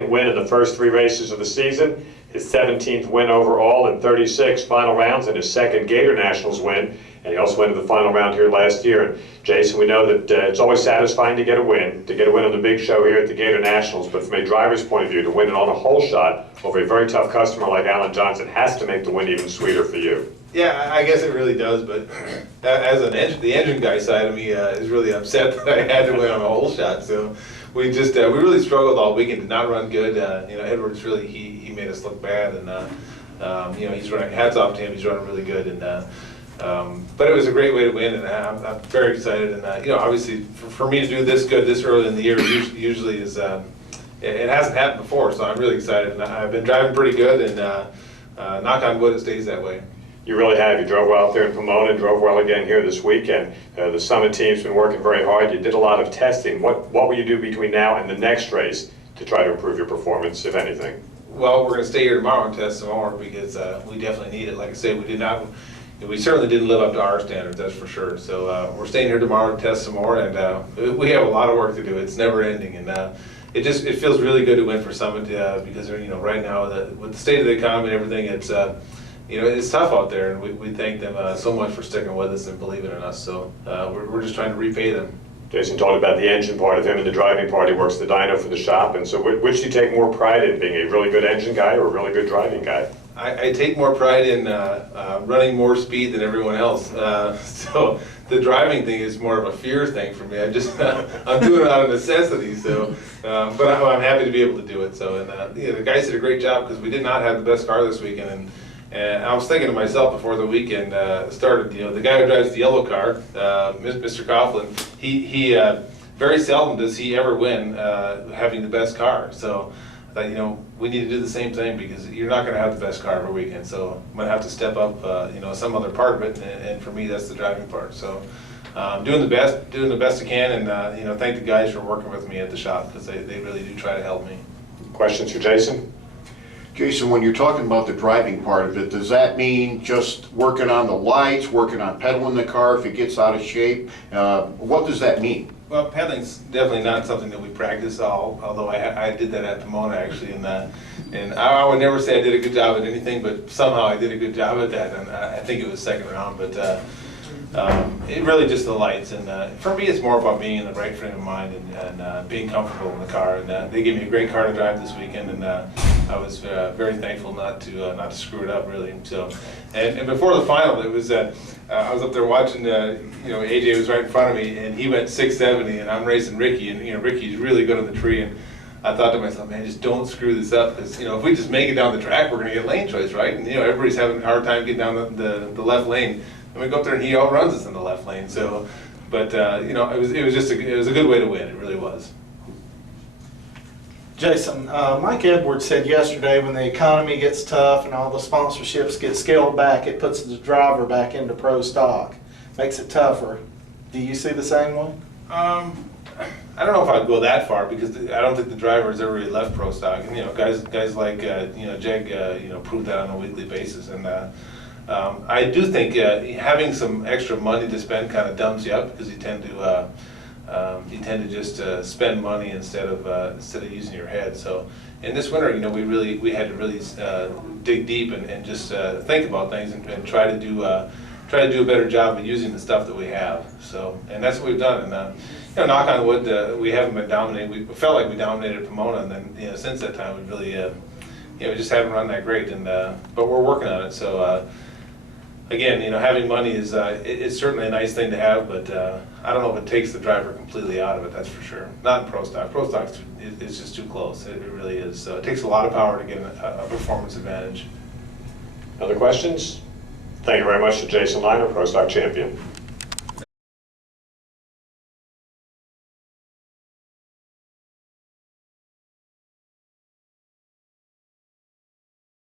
Win in the first 3 races of the season, his 17th win overall in 36 final rounds, and his second Gatornationals win. And he also went to the final round here last year. And Jason, we know that it's always satisfying to get a win on the big show here at the Gatornationals. But from a driver's point of view, to win it on a hole shot over a very tough customer like Alan Johnson has to make the win even sweeter for you. Yeah, I guess it really does, but as the engine guy side of me is really upset that I had to win on a hole shot. So we really struggled all weekend, did not run good. Edwards really he made us look bad, and he's running. Hats off to him, he's running really good, and but it was a great way to win, and I'm very excited. And obviously for me to do this good this early in the year usually is it hasn't happened before, so I'm really excited. And I've been driving pretty good, and knock on wood, it stays that way. You really have. You drove well out there in Pomona and drove well again here this weekend. The Summit team's been working very hard. You did a lot of testing. What will you do between now and the next race to try to improve your performance, if anything? Well, we're going to stay here tomorrow and test some more because we definitely need it. Like I said, we certainly didn't live up to our standards, that's for sure. So we're staying here tomorrow to test some more, and we have a lot of work to do. It's never ending, and it feels really good to win for Summit because right now with the state of the economy and everything, it's tough out there, and we thank them so much for sticking with us and believing in us. So we're just trying to repay them. Jason talked about the engine part of him and the driving part. He works the dyno for the shop, and so which do you take more pride in, being a really good engine guy or a really good driving guy? I take more pride in running more speed than everyone else. So the driving thing is more of a fear thing for me. I'm doing it out of necessity. So, but I'm happy to be able to do it. So, and the guys did a great job because we did not have the best car this weekend. And I was thinking to myself before the weekend started, the guy who drives the yellow car, Mr. Coughlin, he very seldom does he ever win having the best car. So I thought, we need to do the same thing because you're not going to have the best car every weekend. So I'm going to have to step up, some other part of it, and for me, that's the driving part. So doing the best I can, and thank the guys for working with me at the shop because they really do try to help me. Questions for Jason? Jason, when you're talking about the driving part of it, does that mean just working on the lights, working on pedaling the car if it gets out of shape? What does that mean? Well, pedaling's definitely not something that we practice although I did that at Pomona actually, and I would never say I did a good job at anything, but somehow I did a good job at that, and I think it was second round, but it really just the lights, and for me it's more about being in the right frame of mind and being comfortable in the car, and they gave me a great car to drive this weekend, and I was very thankful not to screw it up really. So, and before the final, it was I was up there watching. AJ was right in front of me, and he went 670, and I'm racing Ricky, and Ricky's really good on the tree, and I thought to myself, man, just don't screw this up, because if we just make it down the track, we're going to get lane choice, right? And everybody's having a hard time getting down the left lane, and we go up there and he outruns us in the left lane. So, but it was a good way to win. It really was. Jason, Mike Edwards said yesterday when the economy gets tough and all the sponsorships get scaled back, it puts the driver back into pro stock, makes it tougher. Do you see the same way? I don't know if I'd go that far because I don't think the driver has ever really left pro stock. And guys like Jeg, prove that on a weekly basis. And I do think having some extra money to spend kind of dumps you up because you tend to just spend money instead of using your head. So in this winter, we had to really dig deep and just think about things and try to do a better job of using the stuff that we have. So, and that's what we've done. And knock on wood, we haven't been dominated. We felt like we dominated Pomona, and then since that time we really we just haven't run that great. And but we're working on it. So. Again, having money is it's certainly a nice thing to have, but I don't know if it takes the driver completely out of it. That's for sure. Not in pro stock. Pro stock is just too close. It really is. So it takes a lot of power to get a performance advantage. Other questions? Thank you very much to Jason Liner, Pro Stock champion.